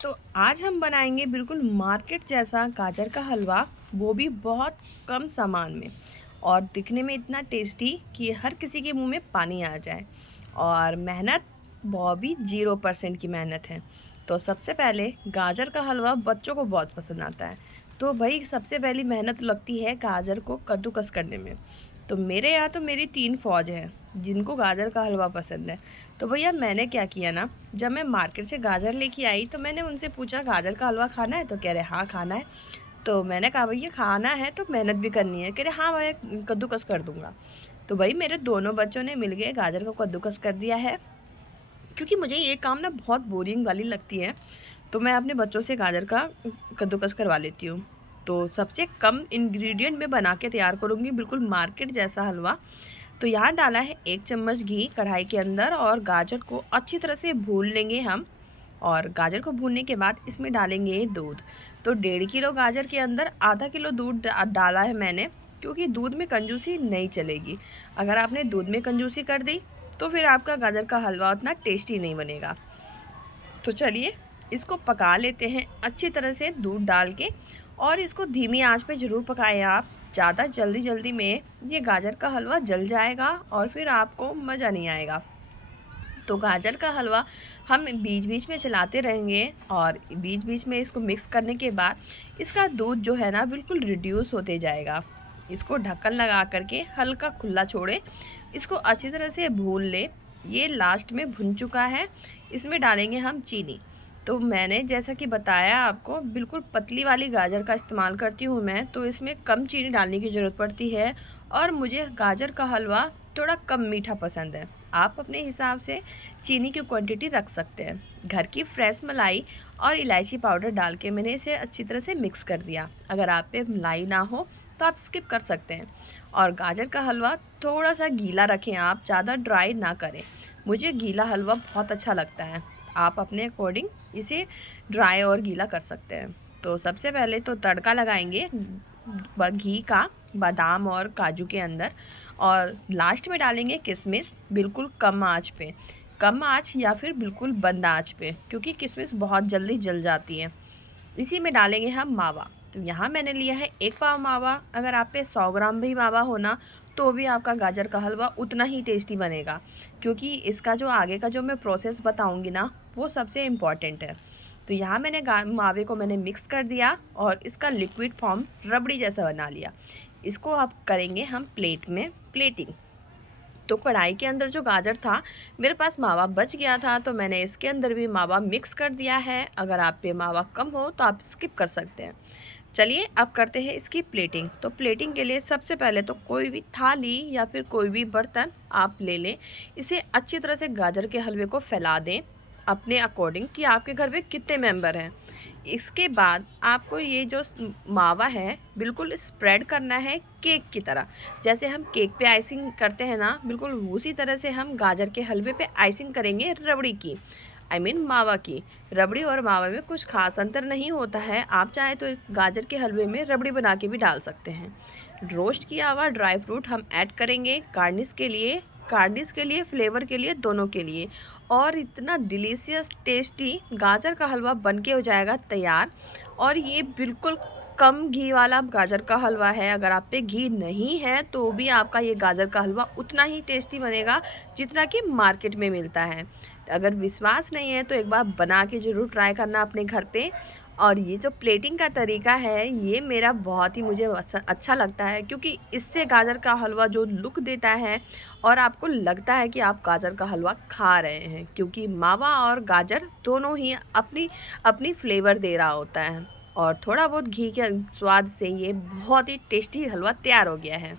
तो आज हम बनाएंगे बिल्कुल मार्केट जैसा गाजर का हलवा, वो भी बहुत कम सामान में और दिखने में इतना टेस्टी कि हर किसी के मुंह में पानी आ जाए। और मेहनत वो भी 0% की मेहनत है। तो सबसे पहले गाजर का हलवा बच्चों को बहुत पसंद आता है। तो भाई सबसे पहली मेहनत लगती है गाजर को कद्दूकस करने में। तो मेरे यहाँ तो मेरी 3 फौज है जिनको गाजर का हलवा पसंद है। तो भैया मैंने क्या किया ना, जब मैं मार्केट से गाजर लेके आई तो मैंने उनसे पूछा गाजर का हलवा खाना है, तो कह रहे हाँ खाना है। तो मैंने कहा भैया खाना है तो मेहनत भी करनी है, कह रहे हाँ मैं कद्दूकस कर दूँगा। तो भाई मेरे दोनों बच्चों ने मिल के गाजर को कद्दूकस कर दिया है। क्योंकि मुझे ये काम ना बहुत बोरिंग वाली लगती है, तो मैं अपने बच्चों से गाजर का कद्दूकस करवा लेती हूँ। तो सबसे कम इंग्रेडिएंट में बना के तैयार करूँगी बिल्कुल मार्केट जैसा हलवा। तो यहाँ डाला है 1 चम्मच घी कढ़ाई के अंदर और गाजर को अच्छी तरह से भून लेंगे हम। और गाजर को भूनने के बाद इसमें डालेंगे दूध। तो 1.5 किलो गाजर के अंदर आधा किलो दूध डाला है मैंने, क्योंकि दूध में कंजूसी नहीं चलेगी। अगर आपने दूध में कंजूसी कर दी तो फिर आपका गाजर का हलवा उतना टेस्टी नहीं बनेगा। तो चलिए इसको पका लेते हैं अच्छी तरह से दूध डाल के। और इसको धीमी आंच पे ज़रूर पकाएं आप, ज़्यादा जल्दी में ये गाजर का हलवा जल जाएगा और फिर आपको मज़ा नहीं आएगा। तो गाजर का हलवा हम बीच बीच में चलाते रहेंगे और बीच बीच में इसको मिक्स करने के बाद इसका दूध जो है ना बिल्कुल रिड्यूस होते जाएगा। इसको ढक्कन लगा करके हल्का खुला छोड़े, इसको अच्छी तरह से भून ले। ये लास्ट में भुन चुका है। इसमें डालेंगे हम चीनी। तो मैंने जैसा कि बताया आपको बिल्कुल पतली वाली गाजर का इस्तेमाल करती हूँ मैं, तो इसमें कम चीनी डालने की ज़रूरत पड़ती है। और मुझे गाजर का हलवा थोड़ा कम मीठा पसंद है। आप अपने हिसाब से चीनी की क्वांटिटी रख सकते हैं। घर की फ्रेश मलाई और इलायची पाउडर डाल के मैंने इसे अच्छी तरह से मिक्स कर दिया। अगर आप पे मलाई ना हो तो आप स्किप कर सकते हैं। और गाजर का हलवा थोड़ा सा गीला रखें आप, ज़्यादा ड्राई ना करें। मुझे गीला हलवा बहुत अच्छा लगता है। आप अपने अकॉर्डिंग इसे ड्राई और गीला कर सकते हैं। तो सबसे पहले तो तड़का लगाएंगे घी का बादाम और काजू के अंदर, और लास्ट में डालेंगे किशमिश बिल्कुल कम आंच पे, कम आंच या फिर बिल्कुल बंद आंच पे, क्योंकि किशमिश बहुत जल्दी जल जाती है। इसी में डालेंगे हम मावा। तो यहाँ मैंने लिया है 1 पाव मावा। अगर आप पे 100 ग्राम भी मावा होना तो भी आपका गाजर का हलवा उतना ही टेस्टी बनेगा, क्योंकि इसका जो आगे का जो मैं प्रोसेस बताऊँगी ना वो सबसे इम्पॉर्टेंट है। तो यहाँ मैंने मावे को मैंने मिक्स कर दिया और इसका लिक्विड फॉर्म रबड़ी जैसा बना लिया। इसको अब करेंगे हम प्लेट में प्लेटिंग। तो कढ़ाई के अंदर जो गाजर था, मेरे पास मावा बच गया था तो मैंने इसके अंदर भी मावा मिक्स कर दिया है। अगर आप पे मावा कम हो तो आप स्किप कर सकते हैं। चलिए अब करते हैं इसकी प्लेटिंग। तो प्लेटिंग के लिए सबसे पहले तो कोई भी थाली या फिर कोई भी बर्तन आप ले लें। इसे अच्छी तरह से गाजर के हलवे को फैला दें अपने अकॉर्डिंग कि आपके घर में कितने मेंबर हैं। इसके बाद आपको ये जो मावा है बिल्कुल स्प्रेड करना है केक की तरह। जैसे हम केक पे आइसिंग करते हैं ना, बिल्कुल उसी तरह से हम गाजर के हलवे पे आइसिंग करेंगे रबड़ी की, मावा की। रबड़ी और मावा में कुछ खास अंतर नहीं होता है। आप चाहे तो इस गाजर के हलवे में रबड़ी बना के भी डाल सकते हैं। रोस्ट किया हुआ ड्राई फ्रूट हम ऐड करेंगे गार्निश के लिए फ्लेवर के लिए, दोनों के लिए। और इतना डिलीशियस टेस्टी गाजर का हलवा बन के हो जाएगा तैयार। और ये बिल्कुल कम घी वाला गाजर का हलवा है। अगर आप पे घी नहीं है तो भी आपका ये गाजर का हलवा उतना ही टेस्टी बनेगा जितना कि मार्केट में मिलता है। अगर विश्वास नहीं है तो एक बार बना के ज़रूर ट्राई करना अपने घर पे। और ये जो प्लेटिंग का तरीका है ये मेरा बहुत ही मुझे अच्छा लगता है, क्योंकि इससे गाजर का हलवा जो लुक देता है और आपको लगता है कि आप गाजर का हलवा खा रहे हैं, क्योंकि मावा और गाजर दोनों ही अपनी अपनी फ्लेवर दे रहा होता है। और थोड़ा बहुत घी के स्वाद से ये बहुत ही टेस्टी हलवा तैयार हो गया है।